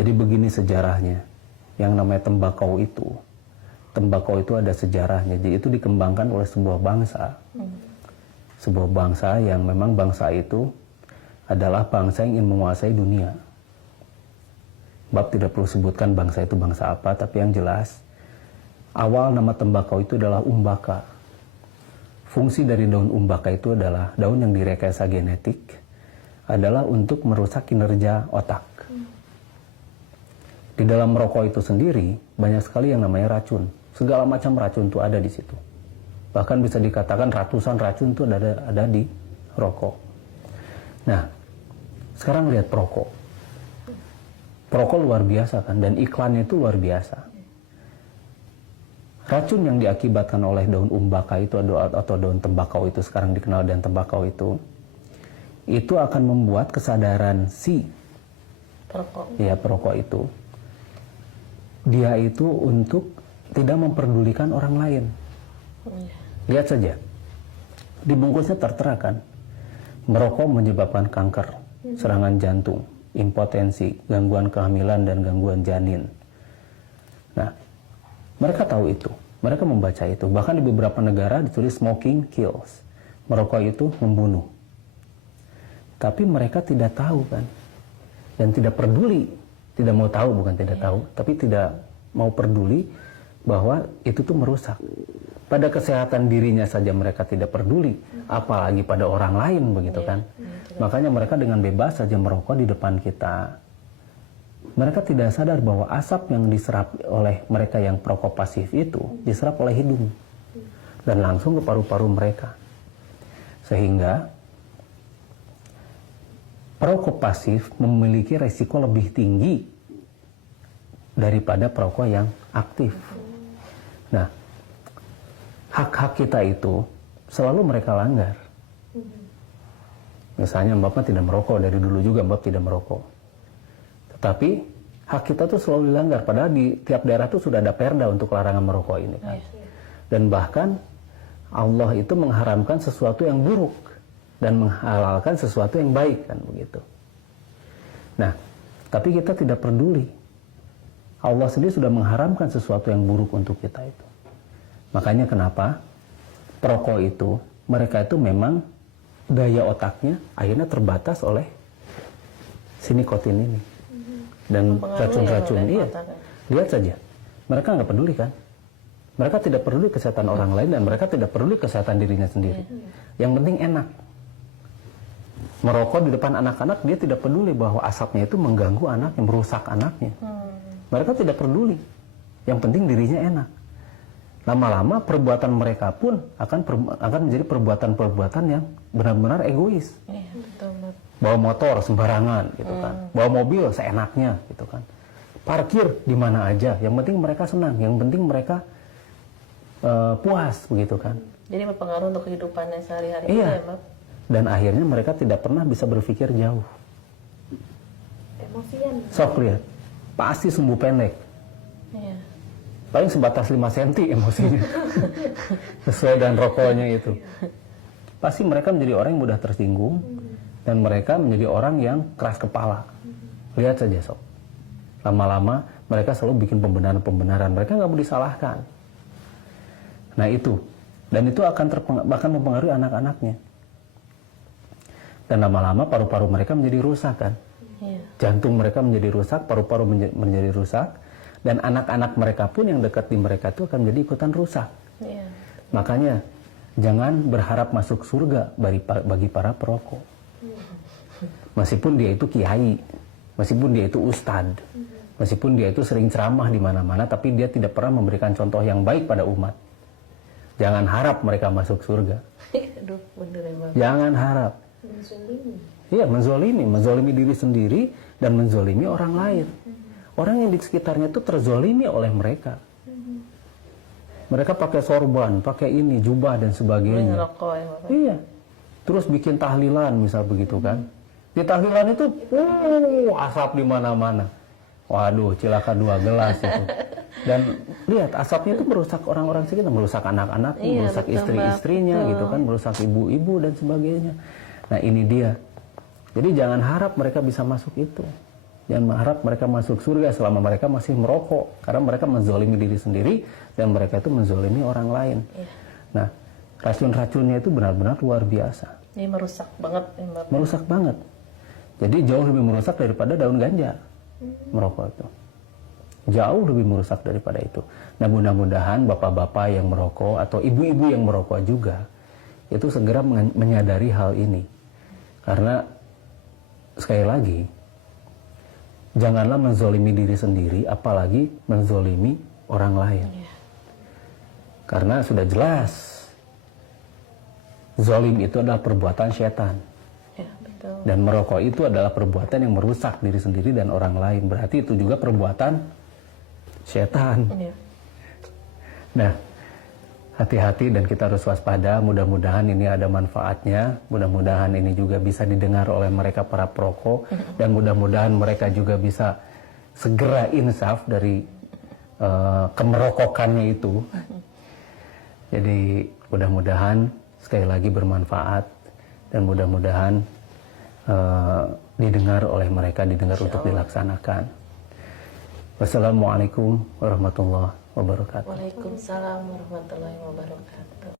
Jadi begini sejarahnya. Yang namanya tembakau itu ada sejarahnya. Jadi itu dikembangkan oleh sebuah bangsa. Sebuah bangsa yang memang bangsa itu adalah bangsa yang ingin menguasai dunia. Bab tidak perlu sebutkan bangsa itu bangsa apa, tapi yang jelas awal nama tembakau itu adalah umbaka. Fungsi dari daun umbaka itu adalah daun yang direkayasa genetik, adalah untuk merusak kinerja otak. Di dalam rokok itu sendiri banyak sekali yang namanya racun. Segala macam racun itu ada di situ. Bahkan bisa dikatakan ratusan racun itu ada di rokok. Nah, sekarang lihat perokok. Perokok luar biasa kan, dan iklannya itu luar biasa. Racun yang diakibatkan oleh daun umbaka itu atau daun tembakau itu, sekarang dikenal dengan tembakau itu akan membuat kesadaran si perokok itu, dia itu untuk tidak memperdulikan orang lain. Lihat saja, di bungkusnya tertera kan, merokok menyebabkan kanker, serangan jantung, impotensi, gangguan kehamilan, dan gangguan janin. Nah, mereka tahu itu, mereka membaca itu. Bahkan di beberapa negara ditulis smoking kills, merokok itu membunuh. Tapi mereka tidak tahu kan, dan tidak peduli, tidak mau tahu, bukan tidak tahu, tapi tidak mau peduli bahwa itu tuh merusak. Pada kesehatan dirinya saja mereka tidak peduli, apalagi pada orang lain, begitu kan. Makanya mereka dengan bebas saja merokok di depan kita. Mereka tidak sadar bahwa asap yang diserap oleh mereka yang perokok pasif itu diserap oleh hidung dan langsung ke paru-paru mereka. Sehingga perokok pasif memiliki resiko lebih tinggi daripada perokok yang aktif. Nah, hak-hak kita itu selalu mereka langgar. Misalnya Bapak tidak merokok, dari dulu juga Bapak tidak merokok. Tetapi hak kita tuh selalu dilanggar, padahal di tiap daerah tuh sudah ada perda untuk larangan merokok ini kan. Dan bahkan Allah itu mengharamkan sesuatu yang buruk dan menghalalkan sesuatu yang baik kan, begitu. Nah, tapi kita tidak peduli. Allah sendiri sudah mengharamkan sesuatu yang buruk untuk kita itu. Makanya kenapa perokok itu, mereka itu memang daya otaknya akhirnya terbatas oleh si nikotin ini dan racun-racun. Iya, lihat saja, mereka nggak peduli kan. Mereka tidak peduli kesehatan orang lain dan mereka tidak peduli kesehatan dirinya sendiri. Yang penting enak. Merokok di depan anak-anak, dia tidak peduli bahwa asapnya itu mengganggu anaknya, merusak anaknya. Mereka tidak peduli. Yang penting dirinya enak. Lama-lama perbuatan mereka pun akan menjadi perbuatan-perbuatan yang benar-benar egois. Bawa motor sembarangan gitu kan. Bawa mobil seenaknya gitu kan. Parkir di mana aja, yang penting mereka senang, yang penting mereka puas begitu kan. Jadi berpengaruh untuk kehidupannya sehari-hari. Iya. Ya, Mbak? Dan akhirnya mereka tidak pernah bisa berpikir jauh. Emosian. Sok lihat, pasti sumbu pendek. Iya. Paling sebatas 5 cm emosinya. Sesuai dengan rokoknya itu. Pasti mereka menjadi orang yang mudah tersinggung. Dan mereka menjadi orang yang keras kepala. Lihat saja Sob. Lama-lama mereka selalu bikin pembenaran-pembenaran. Mereka nggak mau disalahkan. Nah itu. Dan itu akan bahkan mempengaruhi anak-anaknya. Dan lama-lama paru-paru mereka menjadi rusak kan. Jantung mereka menjadi rusak, paru-paru menjadi rusak. Dan anak-anak mereka pun yang dekat di mereka itu akan menjadi ikutan rusak. Makanya jangan berharap masuk surga bagi para perokok. Meskipun dia itu kiai, meskipun dia itu ustad, meskipun dia itu sering ceramah di mana-mana, tapi dia tidak pernah memberikan contoh yang baik pada umat. Jangan harap mereka masuk surga. Aduh, bener ya, Bang. Jangan harap. Iya, menzolimi diri sendiri dan menzolimi orang lain. Orang yang di sekitarnya itu terzolimi oleh mereka. Mereka pakai sorban, pakai ini, jubah dan sebagainya. Rokok ya, Bapak. Iya. Terus bikin tahlilan misal begitu kan. Di tahlilan itu asap di mana-mana. Waduh, cilaka 2 gelas itu. Dan lihat asapnya itu merusak orang-orang sekitar, merusak anak-anaknya, merusak istri-istrinya gitu kan, merusak ibu-ibu dan sebagainya. Nah, ini dia. Jadi jangan harap mereka bisa masuk itu. Jangan mengharap mereka masuk surga selama mereka masih merokok, karena mereka menzolimi diri sendiri dan mereka itu menzolimi orang lain. Iya. Nah, racun-racunnya itu benar-benar luar biasa. Ini merusak banget ya Bapak. Merusak banget. Jadi jauh lebih merusak daripada daun ganja. Merokok itu. Jauh lebih merusak daripada itu. Nah, mudah-mudahan bapak-bapak yang merokok atau ibu-ibu yang merokok juga itu segera menyadari hal ini. Karena sekali lagi, janganlah menzolimi diri sendiri, apalagi menzolimi orang lain. Iya. Karena sudah jelas, zolim itu adalah perbuatan setan. Ya, betul. Dan merokok itu adalah perbuatan yang merusak diri sendiri dan orang lain. Berarti itu juga perbuatan setan. Iya. Nah, hati-hati dan kita harus waspada. Mudah-mudahan ini ada manfaatnya. Mudah-mudahan ini juga bisa didengar oleh mereka para perokok. Dan mudah-mudahan mereka juga bisa segera insaf dari kemerokokannya itu. Jadi mudah-mudahan sekali lagi bermanfaat. Dan mudah-mudahan didengar oleh mereka, didengar untuk dilaksanakan. Wassalamualaikum warahmatullahi wabarakatuh. Waalaikumsalam warahmatullahi wabarakatuh.